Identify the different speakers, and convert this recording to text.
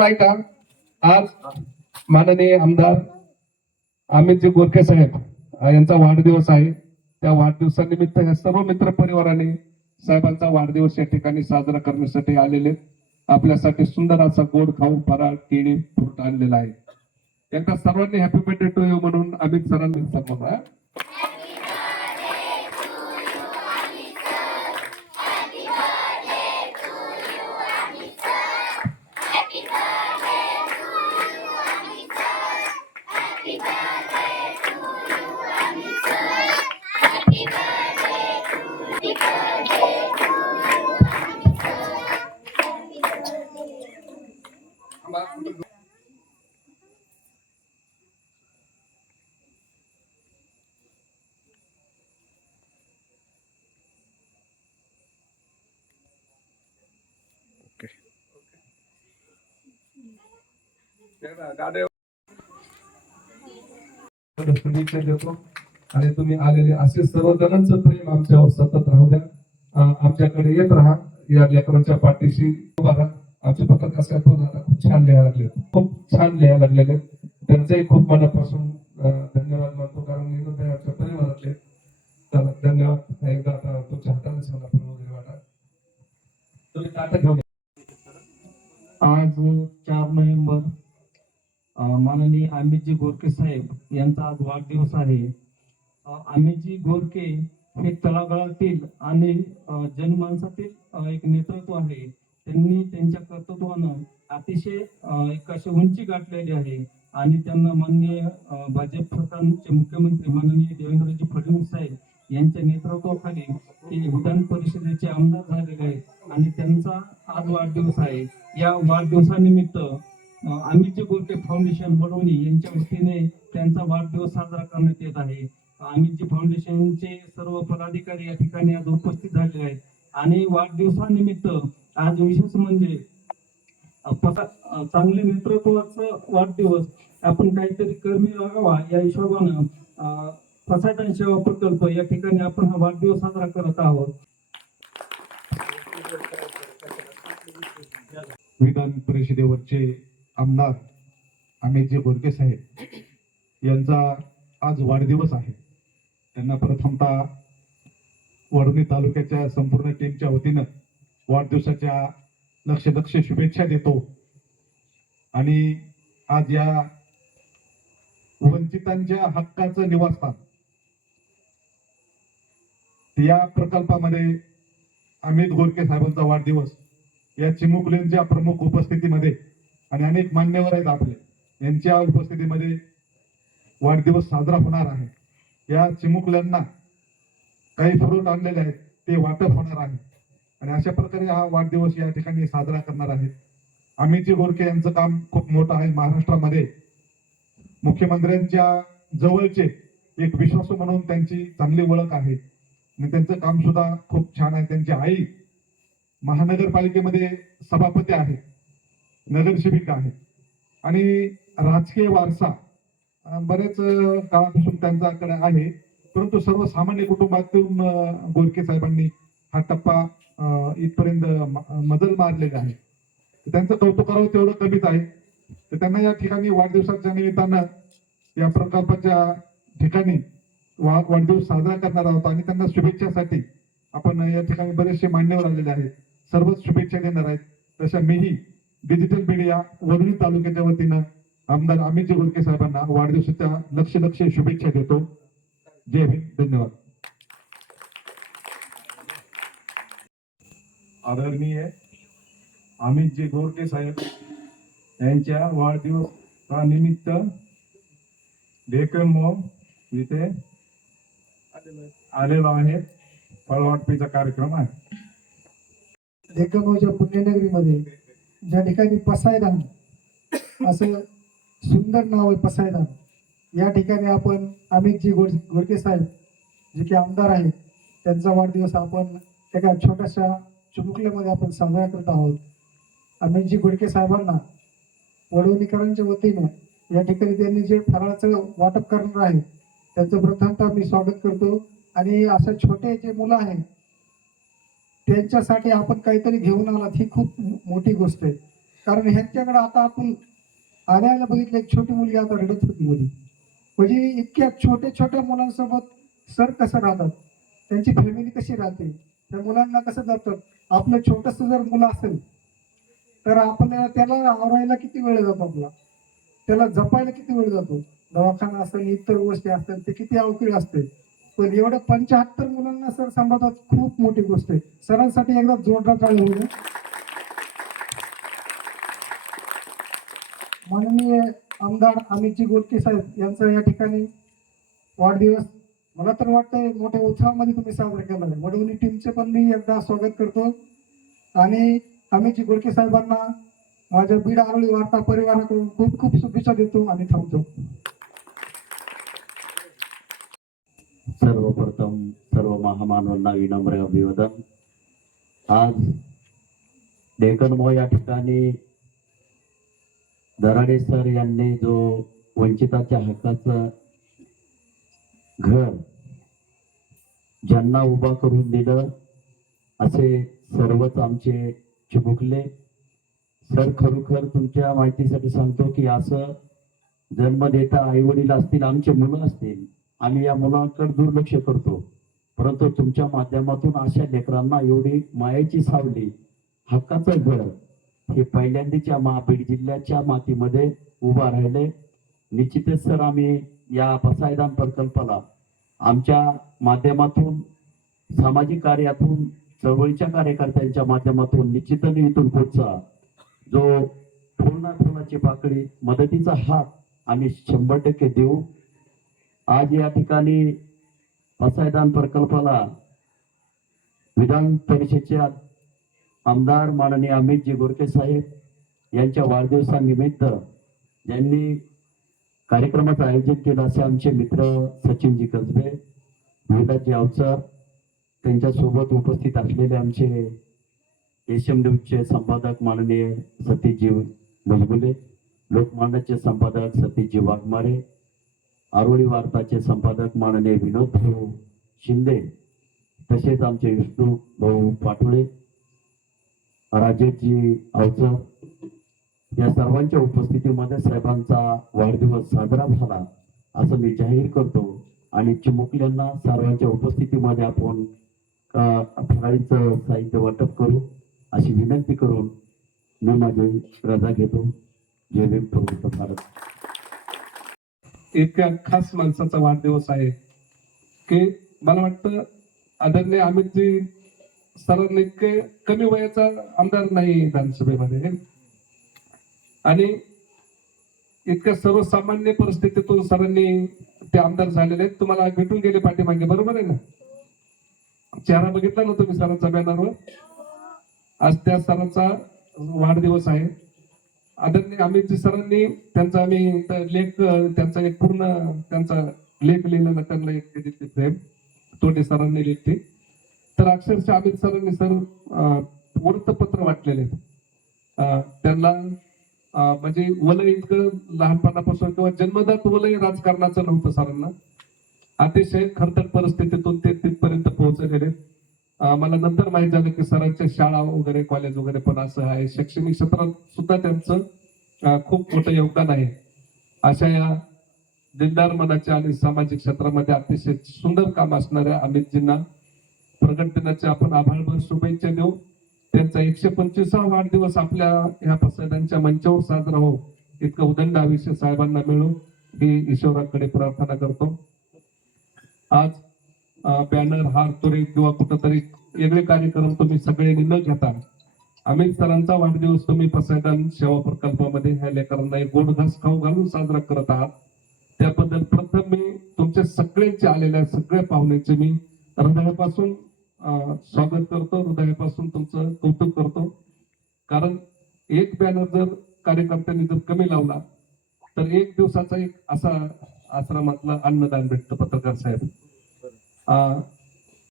Speaker 1: म्हणून ऐका आज माननीय आमदार अमितजी गोरखे साहेब यांचा वाढदिवस आहे. त्या वाढदिवसानिमित्त या सर्व मित्र परिवाराने साहेबांचा वाढदिवस या ठिकाणी साजरा करण्यासाठी आलेले. आपल्यासाठी सुंदर असा गोड खाऊ फराळ केळी फ्रूट आणलेला आहे. एकदा सर्वांनी हॅपी बर्थडे टू यू म्हणून अमित सरांनी सांगून शुभेच्छा देतो आणि तुम्ही आलेले असे सर्व जणांचं प्रेम आमच्यावर सतत राहू द्या. आमच्याकडे येत राहा. या लेकरांच्या पाठीशी राहा. आमचे पत्रकार साहेब आता खूप छान लिहायला लागले. खूप छान लिहायला लागलेले. त्यांचंही खूप मनापासून धन्यवाद मानतो. कारण निघून ते आमच्या परिवारातले तर धन्यवाद. एकदा आता तुमच्या हाताने सांगा फुल वगैरे वाटा तुम्ही ताटं घेऊन
Speaker 2: आज चार नोव्हेंबर अ, माननीय अमितजी गोरखे साहेब यांचा आज वाढदिवस आहे. अमितजी गोरखे हे तळागाळातील आणि जनमानसातील एक नेतृत्व आहे. त्यांनी त्यांच्या कर्तृत्वानं अतिशय एक अशी उंची गाठलेली आहे. आणि त्यांना माननीय भाजप सरकारचे मुख्यमंत्री माननीय देवेंद्रजी फडणवीस साहेब यांच्या नेतृत्वाखाली ते विधान परिषदेचे आमदार झालेले आहेत. आणि त्यांचा आज वाढदिवस आहे. या वाढदिवसानिमित्त आम्हीचे बोलते फाउंडेशन बडवणी यांच्या वतीने त्यांचा वाढदिवस साजरा करण्यात येत आहे. आम्हीचे फाउंडेशनचे सर्व पदाधिकारी या ठिकाणी आज उपस्थित झालेले आहेत. आणि वाढदिवसानिमित्त आज विशेष म्हणजे चांगले नेतृत्वाचं वाढदिवस आपण काहीतरी कर्मी लागावा या हिशोबानं अ, प्रसाधन सेवा प्रकल्प या ठिकाणी आपण हा वाढदिवस साजरा करत आहोत.
Speaker 3: विधान परिषदेवरचे आमदार अमितजी बोरके साहेब यांचा आज वाढदिवस आहे. त्यांना प्रथमतः वडवणी तालुक्याच्या संपूर्ण टीमच्या वतीनं वाढदिवसाच्या लक्ष लक्ष शुभेच्छा देतो. आणि आज या वंचितांच्या हक्काचं निवासस्थान या प्रकल्पामध्ये अमित गोरके साहेबांचा वाढदिवस या चिमुकलींच्या प्रमुख उपस्थितीमध्ये आणि अनेक मान्यवर आहेत आपले. यांच्या उपस्थितीमध्ये वाढदिवस साजरा होणार आहे. या चिमुकल्यांना काही फ्रूट आणलेले आहेत ते वाटप होणार आहे. आणि अशा प्रकारे हा वाढदिवस या ठिकाणी साजरा करणार आहेत अमितजी गोरखे यांचं काम खूप मोठं आहे. महाराष्ट्रामध्ये मुख्यमंत्र्यांच्या जवळचे एक विश्वासू म्हणून त्यांची चांगली ओळख आहे. आणि त्यांचं काम सुद्धा खूप छान आहे. त्यांची आई महानगरपालिकेमध्ये सभापती आहे. नगरसेविका आहे. आणि राजकीय वारसा बरेच काळापासून त्यांच्याकडे आहे. परंतु सर्वसामान्य कुटुंबातून गोरके गोरखे साहेबांनी हा टप्पा इथपर्यंत मजल मारलेला आहे. त्यांचं कौतुक करावं तेवढं कमीच आहे. तर त्यांना या ठिकाणी वाढदिवसाच्या निमित्तानं या प्रकल्पाच्या ठिकाणी वा- वाढदिवस साजरा करणार आहोत. आणि त्यांना शुभेच्छासाठी आपण या ठिकाणी बरेचसे मान्यवर आलेले आहेत. सर्वच शुभेच्छा देणार आहेत. तशा मीही डिजिटल मीडिया वरुणी तालुक्याच्या वतीनं आमदार अमितजी गोरके साहेबांना वाढदिवसाच्या लक्ष लक्ष शुभेच्छा देतो. जय हिंद धन्यवाद.
Speaker 4: आदरणीय अमितजी गोरटे साहेब यांच्या वाढदिवसानिमित्त डेकन इथे आलेलो आहे. फळ वाटपीचा कार्यक्रम आहे.
Speaker 5: देकनोच्या पुण्यनगरीमध्ये ज्या ठिकाणी पसायदान असं सुंदर नाव आहे पसायदान या ठिकाणी आपण अमितजी गोड गोडके साहेब जे की आमदार आहेत त्यांचा वाढदिवस आपण एका छोट्याशा चुमुकल्यामध्ये आपण साजरा करत आहोत. अमितजी गोडके साहेबांना वडवणीकरांच्या वतीने या ठिकाणी त्यांनी जे फराळाचं वाटप करणार आहे त्यांचं प्रथमतः मी स्वागत करतो. आणि अशा छोटे जे मुलं आहेत त्यांच्यासाठी आपण काहीतरी घेऊन आलात ही खूप मोठी गोष्ट आहे. कारण ह्यांच्याकडे आता आपण आल्याला बघितलं एक छोटी मुलगी आता रडत होती मुली. म्हणजे इतक्या छोट्या छोट्या मुलांसोबत सर कसं राहतात? त्यांची फॅमिली कशी राहते? त्या मुलांना कसं जातात आपलं छोटस जर मुलं असेल तर आपल्याला त्याला आवरायला किती वेळ जातो आपला? त्याला जपायला किती वेळ जातो? दवाखाना असेल इतर गोष्टी असतील ते किती अवकीळ असते तर एवढ्या पंच्याहत्तर मुलांना सर सांभाळतात खूप मोठी गोष्ट आहे. सरांसाठी एकदा जोरदार चालू होऊ माननीय आमदार अमितजी गोडके साहेब यांचा या ठिकाणी वाढदिवस. मला तर वाटतंय मोठ्या उत्साहामध्ये तुम्ही साजरा केला आहे. वडवणी टीमचे पण मी एकदा स्वागत करतो. आणि अमितजी गोडके साहेबांना माझ्या बीड आरोळी वार्ता परिवाराकडून खूप खूप शुभेच्छा देतो आणि थांबतो.
Speaker 6: सर्वप्रथम सर्व महामानवांना विनम्र अभिवादन. आज डेकनमो या ठिकाणी दराडे सर यांनी जो वंचिताच्या हक्काचं घर ज्यांना उभा करून दिलं असे सर्वच आमचे चिमुकले. सर खरोखर तुमच्या माहितीसाठी सांगतो की असं जन्म देता आई वडील असतील आमचे मुलं असतील आम्ही या मुलांकडे दुर्लक्ष करतो. परंतु तुमच्या माध्यमातून अशा लेकरांना एवढी मायाची सावली हक्काचं घर हे पहिल्यांदाच्या मा बीड जिल्ह्याच्या मातीमध्ये उभा राहिले. निश्चितच सर आम्ही या पसायदान प्रकल्पाला आमच्या माध्यमातून सामाजिक कार्यातून चळवळीच्या कार्यकर्त्यांच्या माध्यमातून निश्चितने इथून पुढचा जो पूर्ण फुलाची पाकळी मदतीचा हात आम्ही शंभर टक्के देऊ. आज या ठिकाणी असायदान प्रकल्पाला विधान परिषदेचे आमदार माननीय अमितजी गोरके साहेब यांच्या वाढदिवसानिमित्त ज्यांनी कार्यक्रमाचं आयोजन केलं असे आमचे मित्र सचिनजी कसबे वेदाजी अवचर त्यांच्यासोबत उपस्थित असलेले आमचे एशियन न्यूजचे संपादक माननीय सतीशजी भुजबुले लोकमान्यचे संपादक सतीशजी वाघमारे आरोळी वार्ताचे संपादक माननीय विनोद भाऊ शिंदे तसेच आमचे विष्णू भाऊ पाटोळे राजेशजी अवचर या सर्वांच्या उपस्थितीमध्ये साहेबांचा वाढदिवस साजरा झाला असं मी जाहीर करतो. आणि चिमुकल्यांना सर्वांच्या उपस्थितीमध्ये आपण फराळीचं साहित्य वाटप करू अशी विनंती करून मी माझी रजा घेतो. जय भीम भारत.
Speaker 1: इतक्या खास माणसाचा वाढदिवस आहे की मला वाटतं आदरणीय अमितजी सरांनी इतके कमी वयाचा आमदार नाही विधानसभेमध्ये. आणि इतक्या सर्वसामान्य परिस्थितीतून सरांनी ते आमदार झालेले आहेत. तुम्हाला भेटून गेले पाठीमागे बरोबर आहे ना? चेहरा बघितला ना तुम्ही सरांचा बॅनरवर आज त्या सरांचा वाढदिवस आहे. आदरणीय अमितजी सरांनी त्यांचा आम्ही लेख त्यांचा एक पूर्ण त्यांचा लेख लिहिलेला त्यांना एक दिली फ्रेम. तोटे सरांनी लिहिली. तर अक्षरशः अमित सरांनी सर अं, वृत्तपत्र वाटलेले अं, त्यांना म्हणजे वलय इतकं लहानपणापासून किंवा जन्मदात वलय राजकारणाचं नव्हतं सरांना. अतिशय खरतर परिस्थितीतून ते तिथपर्यंत पोहोचलेले मला नंतर माहीत झालं की सरांच्या शाळा वगैरे कॉलेज वगैरे पण असं आहे. शैक्षणिक क्षेत्रात सुद्धा त्यांचं खूप मोठं योगदान आहे. अशा या दिलदार मनाच्या आणि सामाजिक क्षेत्रामध्ये अतिशय सुंदर काम असणाऱ्या अमितजींना प्रगट दिनाच्या आपण आभारभर शुभेच्छा देऊ. त्यांचा एकशे पंचवीसा वाढदिवस आपल्या ह्या प्रसादांच्या मंचावर साजरा हो. इतकं उदंड आयुष्य साहेबांना मिळू. ही ईश्वराकडे प्रार्थना करतो. आज बॅनर हार तुरे किंवा कुठंतरी वेगळे कार्यक्रम तुम्ही सगळ्यांनी न घेता. अमित सरांचा वाढदिवस तुम्ही पसायदान सेवा प्रकल्पामध्ये ह्या लेकरांना एक गोड घास खाऊ घालून साजरा करत आहात. त्याबद्दल प्रथम मी तुमच्या सगळ्यांचे आलेल्या सगळ्या पाहुण्यांचे मी हृदयापासून स्वागत करतो. हृदयापासून तुमचं कौतुक करतो. कारण एक बॅनर जर कार्यकर्त्यांनी जर कमी लावला तर एक दिवसाचा एक असा आश्रमातलं अन्नदान भेटतं पत्रकार साहेब. अं,